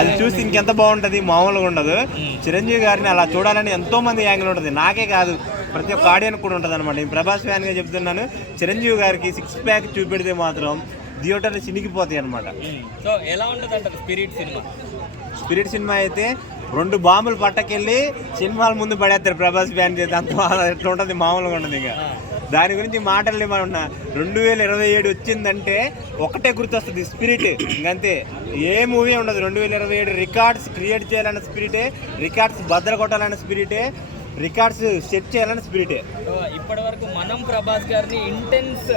అది చూసి ఇంకెంత బాగుంటది, మామూలుగా ఉండదు. చిరంజీవి గారిని అలా చూడాలని ఎంతో మంది యాంగిల్ ఉంటుంది, నాకే కాదు ప్రతి ఒక్క ఆడియన్స్ కూడా ఉంటుంది అనమాట. నేను ప్రభాస్ ఫ్యాన్ గా చెప్తున్నాను, చిరంజీవి గారికి 6 ప్యాక్ చూపెడితే మాత్రం థియేటర్లు చినిగిపోతాయి అనమాట. సో ఎలా ఉంటుంది అంటారు స్పిరిట్ సినిమా అయితే 2 బాంబులు పట్టకెళ్ళి సినిమాల ముందు పడేస్తారు ప్రభాస్ ఫ్యాన్ చేస్తే, అంత ఎట్లా ఉంటుంది, మామూలుగా ఉంటుంది. ఇంకా దాని గురించి మాటలు ఏమన్నా 2027 వచ్చిందంటే ఒకటే గుర్తొస్తుంది, స్పిరిట్. ఇంకంతే, ఏ మూవీ ఉండదు. 2027 రికార్డ్స్ క్రియేట్ చేయాలన్న స్పిరిటే, రికార్డ్స్ బద్దలు కొట్టాలన్న స్పిరిటే, రికార్డ్స్ సెట్ చేయాలని స్పిరిటే. ఇప్పటి వరకు మనం ప్రభాస్ గారిని ఇంటెన్స్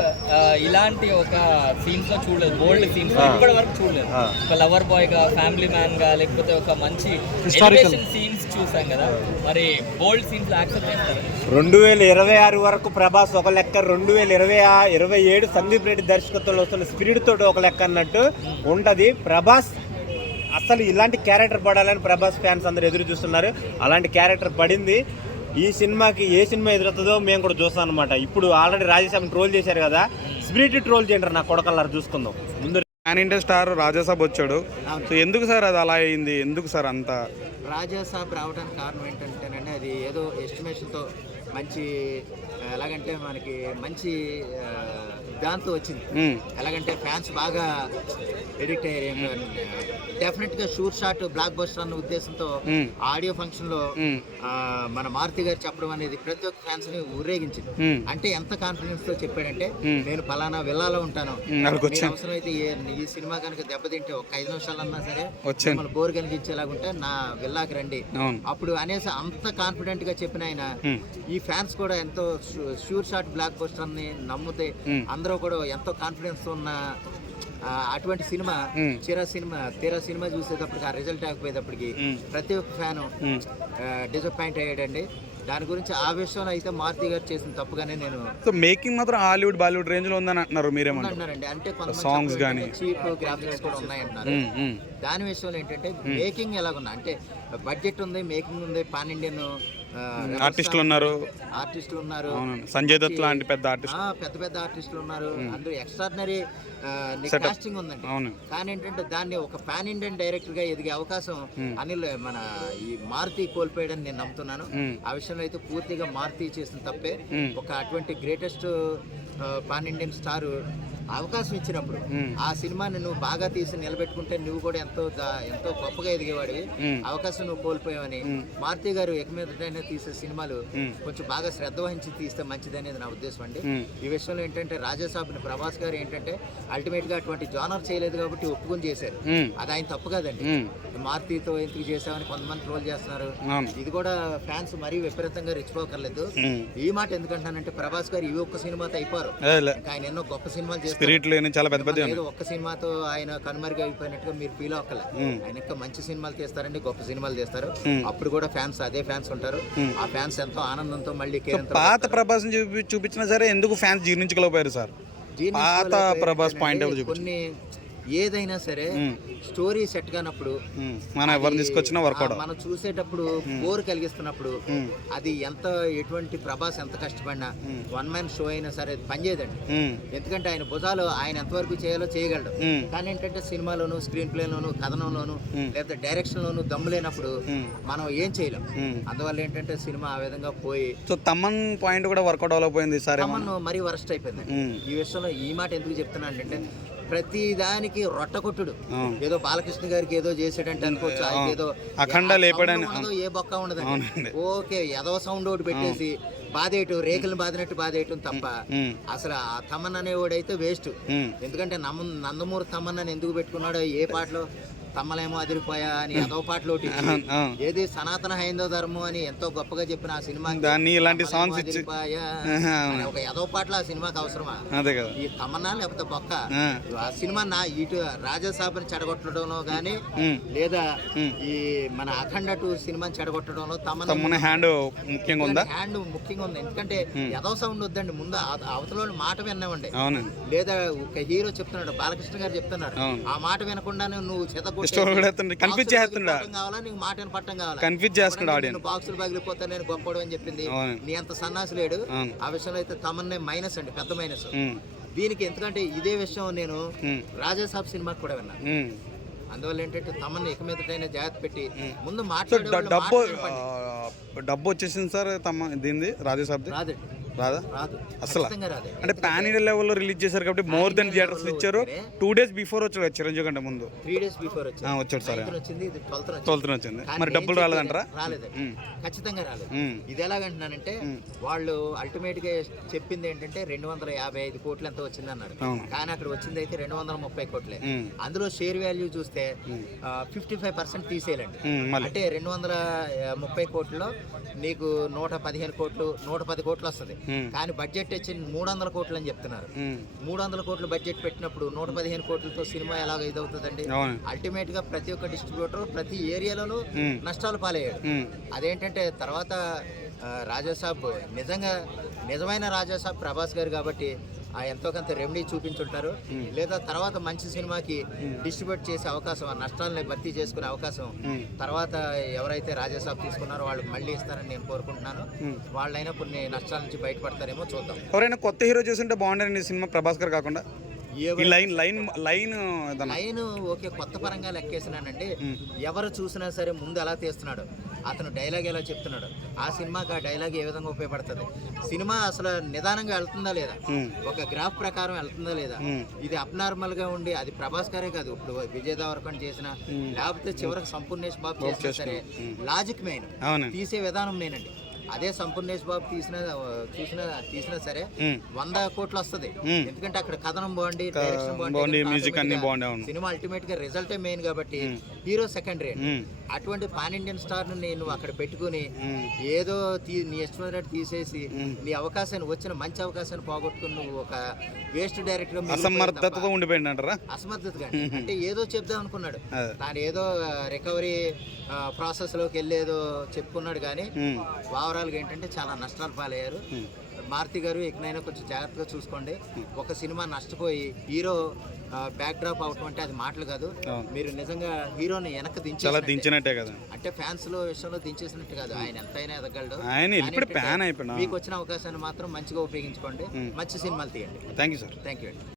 ఇలాంటి ఒక సీన్స్ లో చూడలేదు, బోల్డ్ సీన్స్ ఇప్పటి వరకు చూడలేదు. ఒక లవర్ బాయ్ గా, ఫ్యామిలీ మ్యాన్ గా, లేకపోతే ఒక మంచి ఎలివేషన్ సీన్స్ చూసాం కదా, మరి బోల్డ్ సీన్స్ యాక్సెప్ట్ చేస్తారు. 2026 వరకు ప్రభాస్ ఒక లెక్క, 2027 సందీప్ రెడ్డి దర్శకత్వంలో వస్తున్న స్పిరిట్ తోటి ఒక లెక్క అన్నట్టు ఉంటది. ప్రభాస్ అసలు ఇలాంటి క్యారెక్టర్ పడాలని ప్రభాస్ ఫ్యాన్స్ అందరూ ఎదురు చూస్తున్నారు. అలాంటి క్యారెక్టర్ పడింది. ఈ సినిమాకి ఏ సినిమా ఎదురవుతుందో మేము కూడా చూస్తాం అనమాట. ఇప్పుడు ఆల్రెడీ రాజేసాబ్ ట్రోల్ చేశారు కదా, స్పిరిట్ ట్రోల్ చేయండి నా కొడకల్లారు, చూసుకుందాం. ముందు ప్యాన్ ఇండియా స్టార్ రాజాసాబ్ వచ్చాడు. సో ఎందుకు సార్ అది అలా అయింది, ఎందుకు సార్ అంత రాజాసాబ్ రావడానికి కారణం ఏంటంటేనండి, అది ఏదో ఎస్టిమేషన్తో మంచి, ఎలాగంటే మనకి మంచి దాంతో వచ్చింది. ఎలాగంటే ఫ్యాన్స్ బాగా ఎడిక్ట్ అయ్యారు. డెఫినెట్గా షూర్ షాట్ బ్లాక్ బస్టర్ అన్న ఉద్దేశంతో ఆడియో ఫంక్షన్ లో మన మారుతి గారు చెప్పడం అనేది ప్రతి ఒక్క ఫ్యాన్స్ ని ఊరేగించింది. అంటే ఎంత కాన్ఫిడెన్స్ తో చెప్పాడంటే, నేను పలానా విల్లాలో ఉంటాను, అవసరం అయితే ఈ సినిమా కనుక దెబ్బతింటే ఒక 5 నిమిషాలన్నా సరే మిమ్మల్ని బోర్ కనిపించేలాగుంటే నా విల్లాకి రండి అప్పుడు అనేసి అంత కాన్ఫిడెంట్ గా చెప్పిన ఆయన, ఈ ఫ్యాన్స్ కూడా ఎంతో షూర్ షాట్ బ్లాక్ బస్టర్ ని నమ్ముతే అందరూ కూడా ఎంతో కాన్ఫిడెన్స్ ఉన్న అటువంటి సినిమా తీరా సినిమా చూసేటప్పటికి, ఆ రిజల్ట్ ఆగిపోయేటప్పటికి ప్రతి ఒక్క ఫ్యాను డిసప్పాయింట్ అయ్యాడండి. దాని గురించి ఆ విషయంలో అయితే మారుతి గారు చేసిన తప్పుగానే నేను. సో మేకింగ్ మాత్రం హాలీవుడ్ బాలీవుడ్ రేంజ్ లో ఉందని అంటున్నారు, మీరేమంటారండి? అంటే కొంత సాంగ్స్ కానీ చీప్ గ్రాఫిక్స్ కూడా ఉన్నాయంటున్నారు. దాని విషయంలో ఏంటంటే మేకింగ్ ఎలాగున్నా అంటే బడ్జెట్ ఉంది, మేకింగ్ ఉంది, పాన్ ఇండియన్ ఆర్టిస్టులు ఉన్నారు, సంజయ్ దత్ లాంటి పెద్ద ఆర్టిస్టులు ఉన్నారు, అందరూ ఎక్స్ట్రాడినరీ కాస్టింగ్ ఉందండి. కానీ ఏంటంటే దాన్ని ఒక పాన్ ఇండియన్ డైరెక్టర్ గా ఎదిగే అవకాశం అనిల్ మన ఈ మారుతి కోల్పోయాడని నేను నమ్ముతున్నాను. ఆ విషయంలో అయితే పూర్తిగా మారుతి చేసిన తప్పే. ఒక అటువంటి గ్రేటెస్ట్ పాన్ ఇండియన్ స్టార్ అవకాశం ఇచ్చినప్పుడు ఆ సినిమాని నువ్వు బాగా తీసి నిలబెట్టుకుంటే నువ్వు కూడా ఎంతో గొప్పగా ఎదిగేవాడివి. అవకాశం నువ్వు కోల్పోయావని మారుతి గారు ఎక్కమీదటైనా తీసే సినిమాలు కొంచెం బాగా శ్రద్ధ వహించి తీస్తే మంచిది అనేది నా ఉద్దేశం అండి. ఈ విషయంలో ఏంటంటే రాజాసాబ్ని ప్రభాస్ గారు ఏంటంటే అల్టిమేట్ గా అటువంటి జానర్ చేయలేదు కాబట్టి ఒప్పుకొని చేశారు. అది ఆయన తప్పు కాదండి. మారుతితో ఎందుకు చేసామని కొంతమంది ట్రోల్ చేస్తున్నారు. ఇది కూడా ఫ్యాన్స్ మరీ విపరీతంగా రెచ్చిపోకర్లేదు. ఈ మాట ఎందుకంటానంటే ప్రభాస్ గారు ఈ ఒక్క సినిమాతో అయిపోరు, ఆయన ఎన్నో గొప్ప సినిమాలు చేస్తారు. చాలా పెద్ద పెద్ద ఒక్క సినిమాతో ఆయన కనుమరుగు అయిపోయినట్టుగా మీరు ఫీల్ అవ్వకలే. ఆయన ఇంకా మంచి సినిమాలు తీస్తారండి, గొప్ప సినిమాలు తీస్తారు. అప్పుడు కూడా ఫ్యాన్స్ అదే ఫ్యాన్స్ ఉంటారు. ఆ ఫ్యాన్స్ ఎంతో ఆనందంతో మళ్ళీ పాత ప్రభాస్ చూపించినా సరే ఎందుకు ఫ్యాన్స్ జీర్ణించుకోలేకపోయారు సార్? పాత ప్రభాస్ పాయింట్ ఆఫ్ వ్యూ కొన్ని ఏదైనా సరే స్టోరీ సెట్ కానప్పుడు మనం ఎవరిని తీసుకొచ్చినా వర్కౌట్, మనం చూసేటప్పుడు బోర్ కలిగిస్తున్నప్పుడు అది ఎటువంటి ప్రభాస్ ఎంత కష్టపడినా వన్ మ్యాన్ షో అయినా సరే పనిచేయదండి. ఎందుకంటే ఆయన భుజాలు ఆయన ఎంతవరకు చేయాలో చేయగలడు. కానీ ఏంటంటే సినిమాలోను, స్క్రీన్ ప్లేలోను, కథనంలోను లేదా డైరెక్షన్ లోను దమ్ము లేనప్పుడు మనం ఏం చేయలేం. అందువల్ల ఏంటంటే సినిమా ఆ విధంగా పోయి తమన్ పాయింట్ కూడా వర్కౌట్ అవ్వకపోయింది సార్. తమన్ మరీ వరస్ట్ అయిపోయింది. ఈ విషయంలో ఈ మాట ఎందుకు చెప్తున్నా అంటే, ప్రతి దానికి రొట్ట కొట్టుడు, ఏదో బాలకృష్ణ గారికి ఏదో చేసాడంటే అనుకోవచ్చు, ఏదో అఖండ లేపడని ఏ బొక్క ఉండదు. ఓకే, ఏదో సౌండ్ ఒకటి పెట్టేసి బాధేయటం, రేకులను బాధినట్టు బాధేయటం తప్ప అసలు ఆ తమన్ అనేవాడైతే వేస్ట్. ఎందుకంటే నందమూరి తమన్ ఎందుకు పెట్టుకున్నాడో, ఏ పాటలో తమ్మలేమో అదిరిపోయా అని అదో పాటలో ఏది సనాతన హైందవ ధర్మం అని ఎంతో గొప్పగా చెప్పిన ఆ సినిమా ఇలాంటి సాంగ్స్ ఒక ఏదో పాటలో ఆ సినిమాకి అవసరమా? ఈ తమన్నా లేకపోతే బొక్క ఆ సినిమా ఇటు రాజాసాబ్ని చెడగొట్టడంలో గానీ లేదా ఈ మన అఖండ 2 సినిమాని చెడగొట్టడంలో తమన్నా హ్యాండ్ ముఖ్యంగా ఉంది. ఎందుకంటే ఏదో సౌండ్ వద్దండి, ముందు అవతల మాట విన్నామండి. లేదా ఒక హీరో చెప్తున్నాడు, బాలకృష్ణ గారు చెప్తున్నాడు, ఆ మాట వినకుండానే నువ్వు చెదగొట్టు కన్ఫ్యూజ్ కావాలా, నీకు మాట పట్టం కావాలా, కన్ఫ్యూజ్ చేస్తున్నాడు. బాక్సులు పగిలిపోతా నేను గొప్పడు అని చెప్పింది నీ అంత సన్నాసి లేడు. ఆ విషయంలో అయితే తమన్నే మైనస్ అండి, పెద్ద మైనస్ దీనికి. ఎందుకంటే ఇదే విషయం నేను రాజాసాబ్ సినిమాకి కూడా విన్నాను. అందువల్ల ఏంటంటే తమని ఇక మీదటైనా జాగ్రత్త పెట్టి ముందు సో మాట్లాడే వాళ్ళు డబ్బు మాట్లాడండి. డబ్బు వచ్చేసింది సార్ తమ దీనిది రాజేసాబ్ది రాదండి, రాదా రాదు, అసలు ఖచ్చితంగా రాదు. అంటే పాన్ ఇండియా లెవెల్లో రిలీజ్ చేశారు కాబట్టి మోర్ దెన్ థియేటర్స్ ఇచ్చారు. 2 days బిఫోర్ వచ్చాడు కదా చిరంజీవి కంటే ముందు 3 days బిఫోర్ వచ్చింది. వచ్చాడు సార్ 9th వచ్చింది, ఇది 12th వచ్చింది. 12th వచ్చింది. కానీ మరి నేను డబ్బులు రాలేదంటారా? రాలేదండి, ఖచ్చితంగా రాలేదు. మ్మ్. ఇది ఎలాగంటున్నానంటే వాళ్ళు అల్టిమేట్ గా చెప్పింది ఏంటంటే 255 కోట్లు ఎంత వచ్చింది అన్నారు. అవును. కానీ అక్కడ వచ్చింది అయితే 230 కోట్లే. మ్మ్. అందులో షేర్ వాల్యూ చూస్తే 55% తీసేయాలండి. మళ్ళీ అంటే 230 కోట్లలో నీకు 115 కోట్లు 110 కోట్లు వస్తుంది. కానీ బడ్జెట్ వచ్చి 300 కోట్లు అని చెప్తున్నారు. 300 కోట్లు బడ్జెట్ పెట్టినప్పుడు 115 కోట్లతో సినిమా ఎలాగ ఇదవుతుందండి? అవును. అల్టిమేట్ గా ప్రతి ఒక్క డిస్ట్రిబ్యూటర్ ప్రతి ఏరియాలోనూ నష్టాలు పాలయ్యాడు. అదేంటంటే తర్వాత రాజాసాబ్ నిజమైన రాజాసాబ్ ప్రభాస్ గారు కాబట్టి ఆ ఎంతో కొంత రెమెడీ చూపించుంటారు. లేదా తర్వాత మంచి సినిమాకి డిస్ట్రిబ్యూట్ చేసే అవకాశం, ఆ నష్టాలని భర్తీ చేసుకునే అవకాశం తర్వాత ఎవరైతే రాజాసాబ్ తీసుకున్నారో వాళ్ళు మళ్ళీ ఇస్తారని నేను కోరుకుంటున్నాను. వాళ్ళైనా కొన్ని నష్టాల నుంచి బయటపడతారేమో చూద్దాం. ఎవరైనా కొత్త హీరో చేస్తుంటే బాగుండేది సినిమా ప్రభాస్ గారు కాకుండా ఈ లైన్ ఓకే, కొత్త పరంగా లెక్కేసినానండి. ఎవరు చూసినా సరే ముందు ఎలా తీస్తున్నాడు, అతను డైలాగ్ ఎలా చెప్తున్నాడు, ఆ సినిమాకి ఆ డైలాగ్ ఏ విధంగా ఉపయోగపడుతుంది, సినిమా అసలు నిదానంగా వెళ్తుందా లేదా, ఒక గ్రాఫ్ ప్రకారం వెళ్తుందా లేదా, ఇది అబ్నార్మల్ గా ఉండి అది ప్రభాస్ గారే కాదు, ఇప్పుడు విజయ్ దేవరకొండ చేసిన లేకపోతే చివరికి సంపూర్ణేష్ బాబు చేసినా సరే లాజిక్ మెయిన్, తీసే విధానం మెయిన్ అండి. అదే సంపూర్ణేష్ బాబు తీసినా సరే 100 కోట్లు వస్తుంది. ఎందుకంటే అక్కడ కథనం బాగుండి, డైరెక్షన్ బాగుండి, మ్యూజిక్ అన్ని బాగుంది. సినిమా అల్టిమేట్ గా రిజల్టే మెయిన్ కాబట్టి హీరో సెకండరీ. అటువంటి పాన్ ఇండియన్ స్టార్ నేను అక్కడ పెట్టుకుని ఏదో నీ ఇష్టమైనట్టు తీసేసి నీ అవకాశాన్ని వచ్చిన మంచి అవకాశాన్ని పోగొట్టుకుని నువ్వు ఒక వేస్ట్ డైరెక్టర్ గా అసమర్థతతో ఉండిపోయింది అంటారా? అసమర్థతగా అంటే ఏదో చెప్దాం అనుకున్నాడు, తాను ఏదో రికవరీ ప్రాసెస్ లోకి వెళ్ళేదో చెప్పుకున్నాడు. కానీ ఓవరాల్ గా ఏంటంటే చాలా నష్టాలు పాలయ్యారు. మారుతి గారు ఎక్కడైనా కొంచెం జాగ్రత్తగా చూసుకోండి. ఒక సినిమా నష్టపోయి హీరో బ్యాక్ డ్రాప్ అవటం అంటే అది మాటలు కాదు. మీరు నిజంగా హీరోని వెనక్కి దించినట్టే కదా, అంటే ఫ్యాన్స్ లో విషయంలో దించేసినట్టు కాదు. ఆయన ఎంతైనా ఎదగలడు. ఆయన మీకు వచ్చిన అవకాశాన్ని మాత్రం మంచిగా ఉపయోగించుకోండి, మంచి సినిమాలు తీయండి. Thank you sir. Thank you అండి.